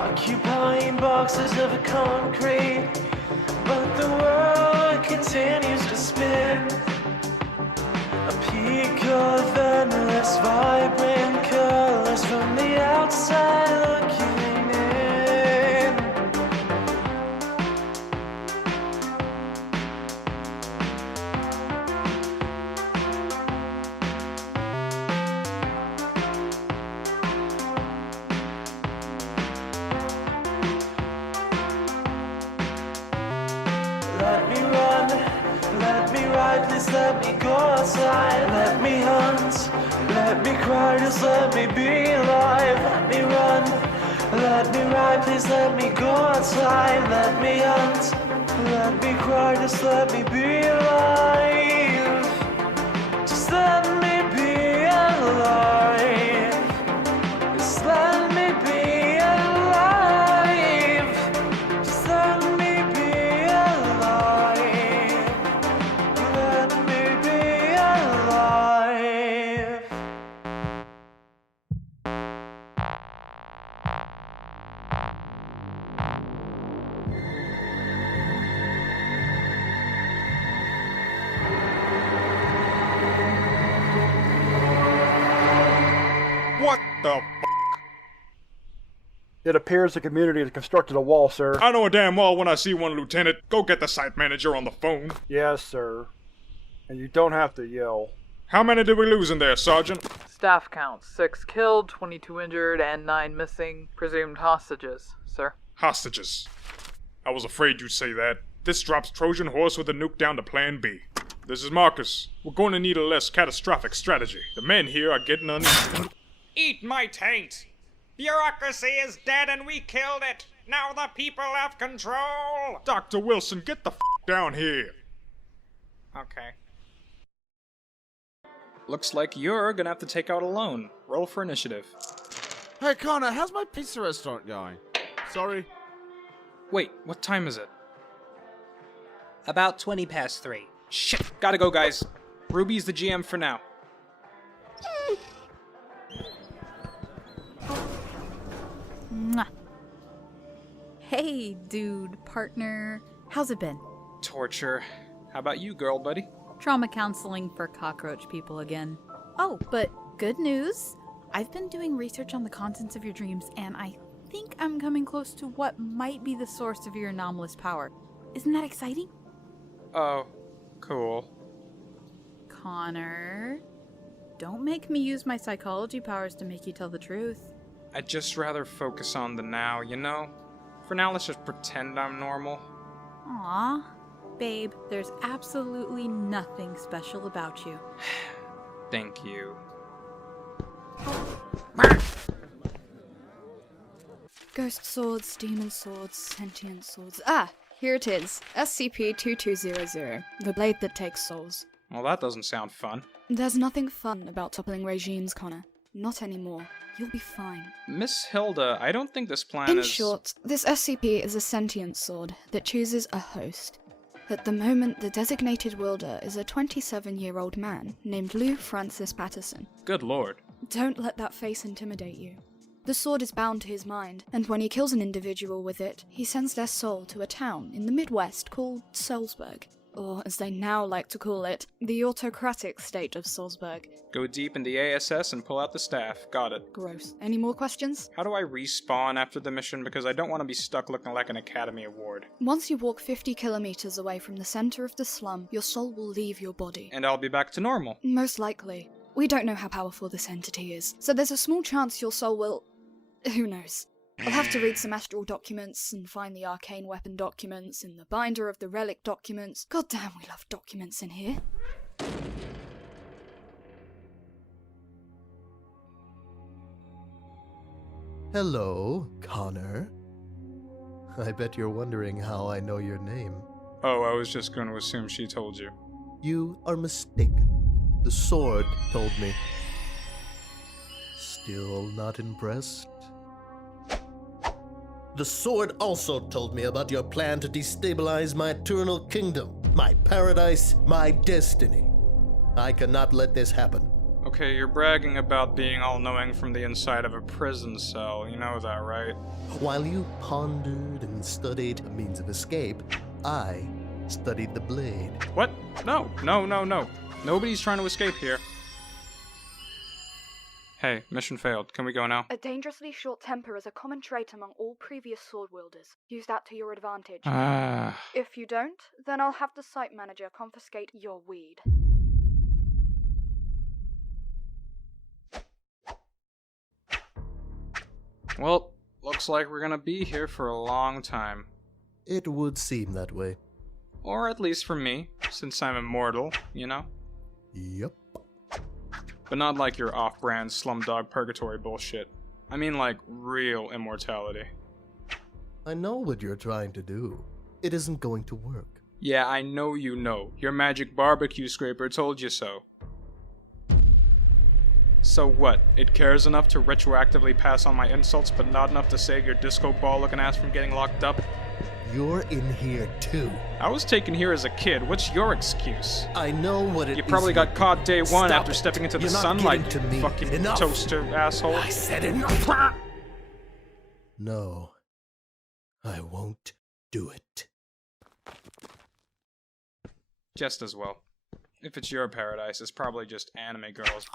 occupying boxes of concrete, but the world continues to spin. A peak of endless vibrant colors from the outside looking in. Let me run, let me ride, please let me go outside. Let me hunt, let me cry, just let me be alive. Let me run, let me ride, please let me go outside. Let me hunt, let me cry, just let me be alive. Just let me be alive. Just let me be alive. Just let me be alive. Let me be alive. What the f? It appears the community has constructed a wall, sir. I know a damn well when I see one, Lieutenant. Go get the site manager on the phone. Yes, sir. And you don't have to yell. How many did we lose in there, Sergeant? Staff counts: 6 killed, 22 injured, and 9 missing. Presumed hostages, sir. Hostages. I was afraid you'd say that. This drops Trojan horse with a nuke down to Plan B. This is Marcus. We're going to need a less catastrophic strategy. The men here are getting uneasy. Eat my taint! Bureaucracy is dead and we killed it! Now the people have control! Dr. Wilson, get the f down here. Okay. Looks like you're gonna have to take out a loan. Roll for initiative. Hey Connor, how's my pizza restaurant going? Sorry. Wait, what time is it? About 20 past 3. Shit! Gotta go, guys. Ruby's the GM for now. Mwah. Hey, dude, partner. How's it been? Torture. How about you, girl buddy? Trauma counseling for cockroach people again. Oh, but good news. I've been doing research on the contents of your dreams, and I think I'm coming close to what might be the source of your anomalous power. Isn't that exciting? Oh, cool. Connor, don't make me use my psychology powers to make you tell the truth. I'd just rather focus on the now, you know? For now, let's just pretend I'm normal. Aw, babe, there's absolutely nothing special about you. Thank you. Ghost swords, demon swords, sentient swords. Ah, here it is. SCP-2200, the blade that takes souls. Well, that doesn't sound fun. There's nothing fun about toppling regimes, Connor. Not anymore. You'll be fine. Miss Hilda, I don't think this plan In is... short, this SCP is a sentient sword that chooses a host. At the moment, the designated wielder is a 27-year-old man named Lou Francis Patterson. Good lord. Don't let that face intimidate you. The sword is bound to his mind, and when he kills an individual with it, he sends their soul to a town in the Midwest called Salzburg. Or, as they now like to call it, the autocratic state of Salzburg. Go deep in the ASS and pull out the staff. Got it. Gross. Any more questions? How do I respawn after the mission? Because I don't want to be stuck looking like an Academy Award. Once you walk 50 kilometers away from the center of the slum, your soul will leave your body. And I'll be back to normal. Most likely. We don't know how powerful this entity is, so there's a small chance your soul will... Who knows? I'll have to read some astral documents and find the arcane weapon documents and the binder of the relic documents. God damn, we love documents in here. Hello, Connor. I bet you're wondering how I know your name. Oh, I was just going to assume she told you. You are mistaken. The sword told me. Still not impressed? The sword also told me about your plan to destabilize my eternal kingdom, my paradise, my destiny. I cannot let this happen. Okay, you're bragging about being all-knowing from the inside of a prison cell, you know that, right? While you pondered and studied a means of escape, I studied the blade. What? No. Nobody's trying to escape here. Hey, mission failed. Can we go now? A dangerously short temper is a common trait among all previous sword wielders. Use that to your advantage. If you don't, then I'll have the site manager confiscate your weed. Well, looks like we're gonna be here for a long time. It would seem that way. Or at least for me, since I'm immortal, you know? Yep. But not like your off-brand Slumdog Purgatory bullshit. I mean like real immortality. I know what you're trying to do. It isn't going to work. Yeah, I know you know. Your magic barbecue scraper told you so. So what? It cares enough to retroactively pass on my insults, but not enough to save your disco ball looking ass from getting locked up? You're in here too. I was taken here as a kid. What's your excuse? I know what it is. You probably got caught day one Stop after it. stepping into the You're not sunlight, getting to you me. fucking Enough. toaster asshole. I said enough. No, I won't do it. Just as well. If it's your paradise, it's probably just anime girls.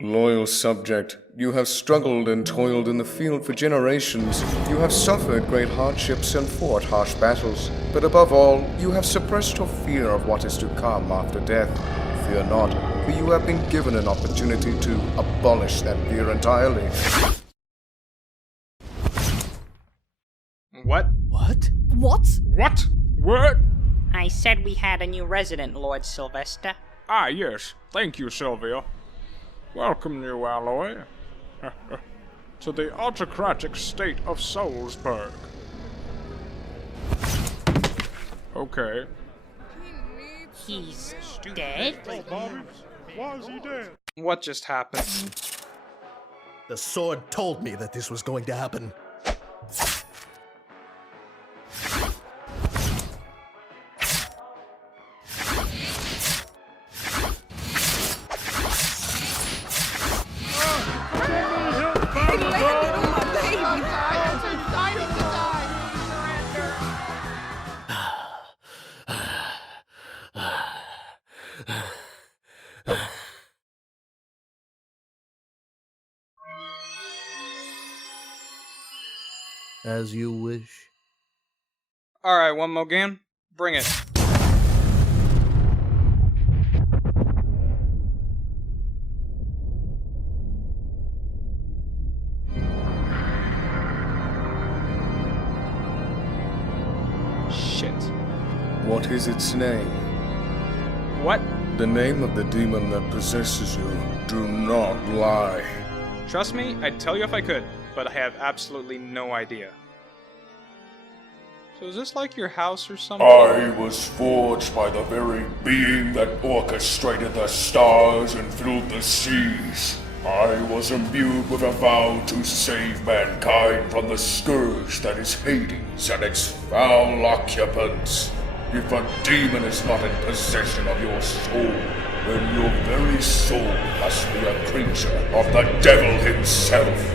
Loyal subject, you have struggled and toiled in the field for generations. You have suffered great hardships and fought harsh battles. But above all, you have suppressed your fear of what is to come after death. Fear not, for you have been given an opportunity to abolish that fear entirely. What? What? What? What? What? I said we had a new resident, Lord Sylvester. Ah, yes. Thank you, Sylvia. Welcome, new alloy, to the autocratic state of Salzburg. Okay. He's dead? Why is he dead? What just happened? The sword told me that this was going to happen. As you wish. Alright, one more game. Bring it. Shit. What is its name? What? The name of the demon that possesses you. Do not lie. Trust me, I'd tell you if I could, but I have absolutely no idea. So is this like your house or something? I was forged by the very being that orchestrated the stars and filled the seas. I was imbued with a vow to save mankind from the scourge that is Hades and its foul occupants. If a demon is not in possession of your soul, then your very soul must be a creature of the devil himself.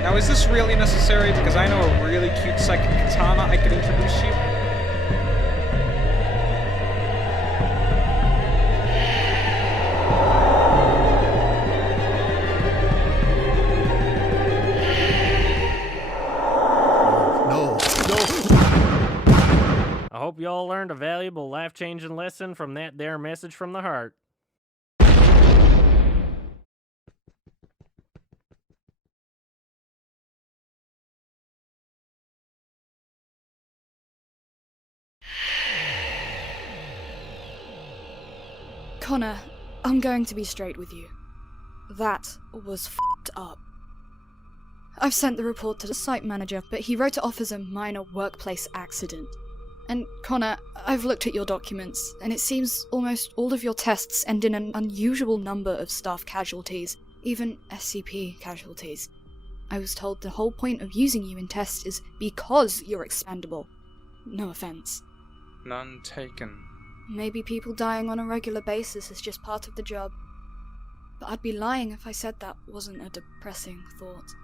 Now is this really necessary? Because I know a really cute psychic katana I could introduce you. I hope you all learned a valuable, life-changing lesson from that there message from the heart. Connor, I'm going to be straight with you. That was f***ed up. I've sent the report to the site manager, but he wrote it off as a minor workplace accident. And Connor, I've looked at your documents, and it seems almost all of your tests end in an unusual number of staff casualties, even SCP casualties. I was told the whole point of using you in tests is because you're expendable. No offense. None taken. Maybe people dying on a regular basis is just part of the job. But I'd be lying if I said that wasn't a depressing thought.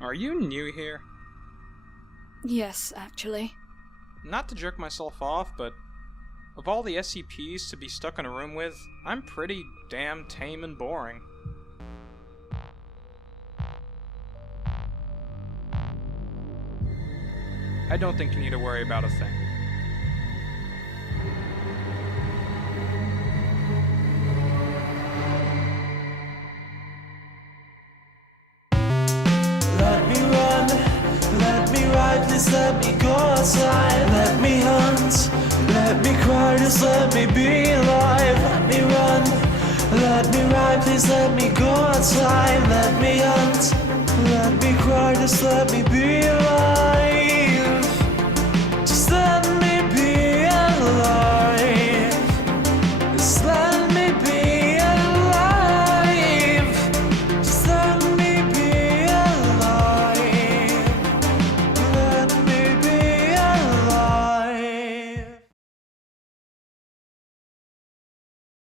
Are you new here? Yes, actually. Not to jerk myself off, but of all the SCPs to be stuck in a room with, I'm pretty damn tame and boring. I don't think you need to worry about a thing. Let me run, let me ride, please let me go outside. Let me hunt, let me cry, just let me be alive. Let me run, let me ride, please let me go outside. Let me hunt, let me cry, just let me be